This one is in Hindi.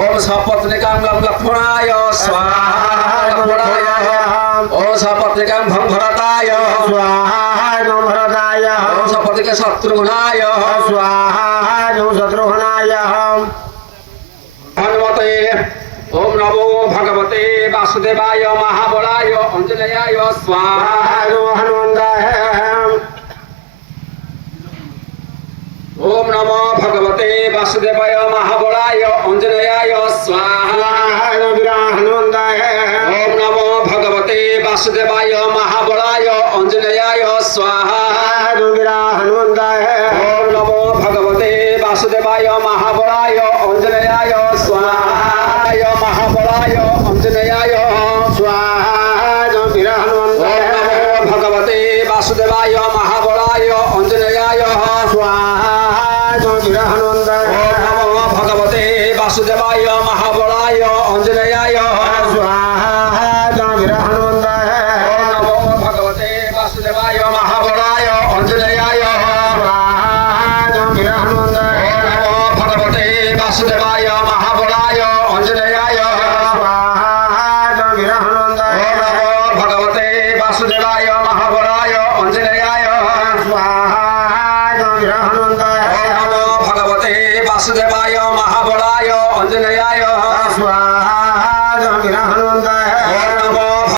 ओम सपत्निकां लक्ष्मणाय स्वाहा लक्ष्मणाय ओम सपत्निकां भरताय स्वाहा नमो भरताय ओम सपत्निकां शत्रुघ्नाय स्वाहा नमो शत्रुघ्नाय हनुमते ओम नमो भगवते वासुदेवाय महाबलाय अंजनेयाय स्वाहा नमो हनुमंताय ओम नमो भगवते वासुदेवाय महाबलाय अंजनेयाय स्वाहा नमो हनुमंताय ओम नमो भगवते वासुदेवाय महाबलाय अंजनेयाय स्वाहा नमो हनुमंताय ओम नमो भगवते वासुदेवाय महाबलाय अंजनेयाय स्वाहा महाबलाय अंजनेयाय स्वाहा नमो हनुमंताय ओम नमो भगवते वासुदेवाय महाबलाय अंजनेयाय स्वाहा नमो हनुमंताय ओम नमो भगवते वासुदेवाय महाबलाय अंजनेयाय स्वाहा नमो हनुमंताय ओम नमो भगवते वासुदेवाय महाबलाय अंजनेयाय स्वाहा नमो हनुमंताय ओम नमो भगवते वासुदेवाय